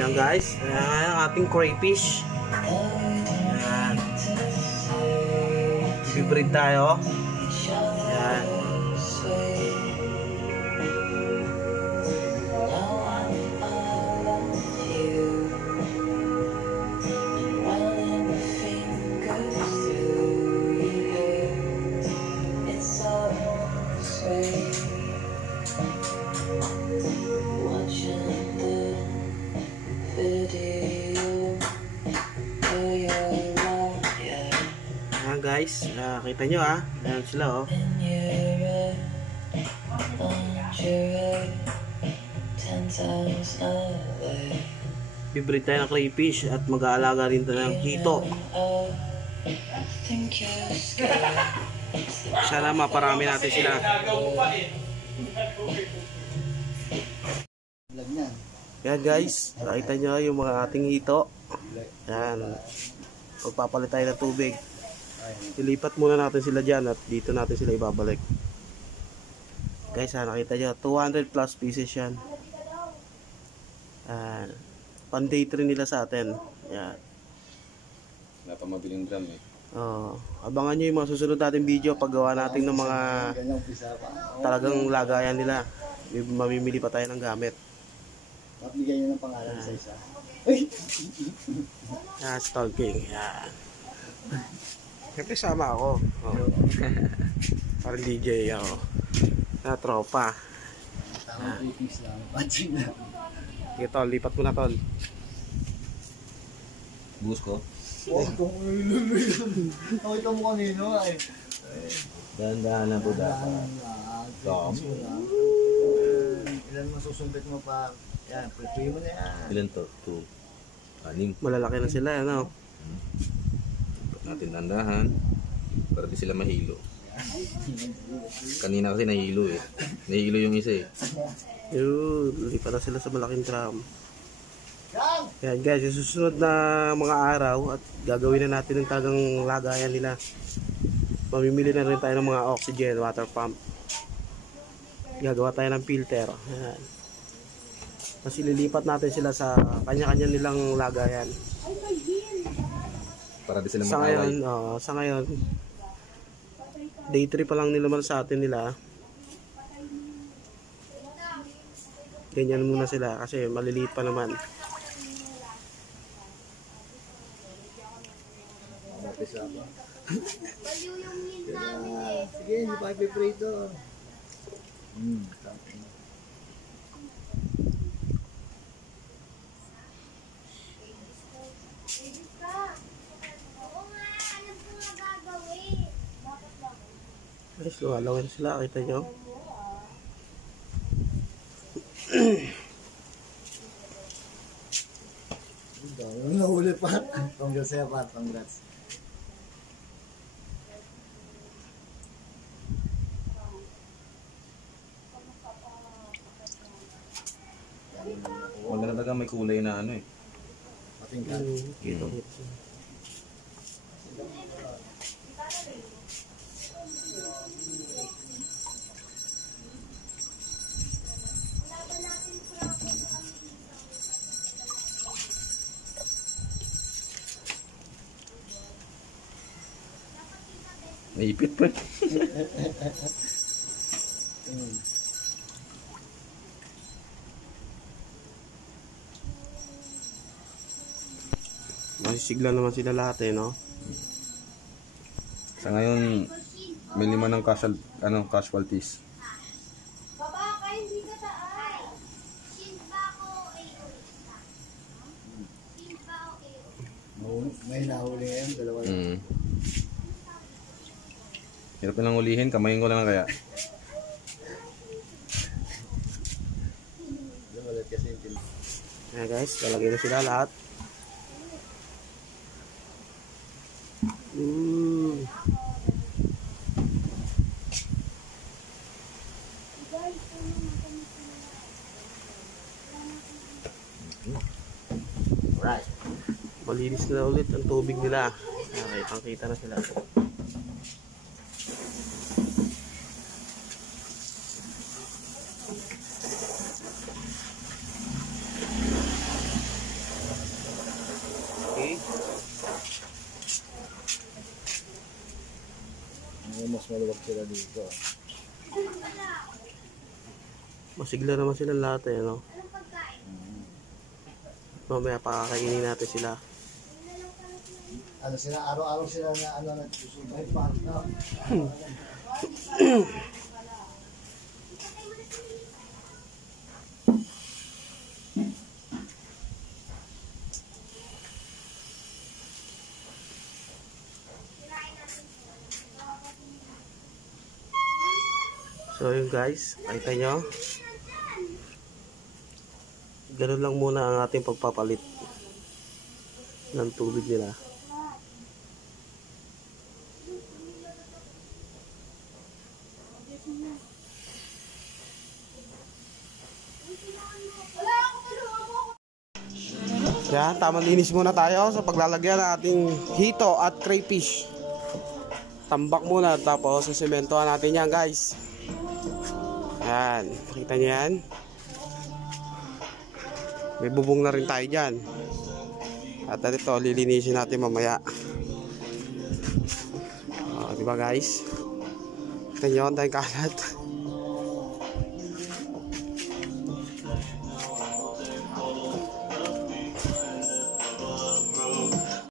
Ayan guys, ayan ang ating crayfish. Ayan. Bibreed tayo. Ayan. Guys, kita nyo ayan sila bibreed tayo ng crayfish at mag-aalaga rin tayo ng hito. Sana maparami natin sila. Ayan guys, nakita nyo yung mga ating hito. Ayan, magpapalit tayo ng tubig. Ilipat muna natin sila dyan at dito natin sila ibabalik. Guys, nakita nyo 200 plus pieces yan. Pan day 3 nila sa atin. Yan. Wala pa mabiling drum Abangan nyo yung mga susunod natin video paggawa natin ng mga talagang lagayan nila. Mamimili pa tayo ng gamit. Mabigay nyo ng pangalan sa isa. Stalking. Yan. Siyempre sama ako. Parang DJ ako. Na tropa. Sige tol, lipat mo na tol. Bus ko? Nakita mo kanino ay. Dahan-dahan na po dapat. Ilan masusundat mo pa? Yan, pwede mo na yan. Ilan to? 2, 6. Malalaki na sila, ano? Natin tandahan para di sila mahilo. Kanina kasi nahilo nahilo yung isa Yun, lipat na sila sa malaking drum. Yan guys, yung susunod na mga araw at gagawin na natin yung talagang lagayan nila. Mamimili na rin tayo ng mga oxygen, water pump. Gagawa tayo ng filter. Yan. Tapos ililipat natin sila sa kanya-kanya nilang lagayan. Para di sila sa ngayon, sa ngayon day 3 pa lang nila sa atin nila. Ganyan muna sila kasi maliliit pa naman. Sige, hindi pa ipiprito. Guys, lumalawin sila, kita nyo. Nahuli pa. Congrats sa'yo pa, congrats. Wala na talaga may kulay na Matingkad. Dito. Naipit pa. Masisigla naman sila lahat no? Sa ngayon may 5 ng casualties. May nahuli ngayon, dalawa lang. Hirap na lang ulihin, kamayin ko lang kaya. Ayan guys, lalagay na sila lahat. Alright. Malinis na ulit ang tubig nila. Okay, pangkita na sila. maluwag sila dito. Masigla naman sila lahat eh, no? Mamaya pakakainin natin sila. Ano sila, araw-araw sila na ano nagsusumbay pa. No? So yun guys, nakita nyo? Ganun lang muna ang ating pagpapalit ng tubig nila. Yan, tamang linis muna tayo sa paglalagyan ng ating hito at crayfish. Tambak muna tapos sisementohan natin yan guys. Yan, nakita niyo yan? May bubong na rin tayo dyan. At ito, lilinisin natin mamaya. Diba guys? Kita nyo, ang dahil kalat.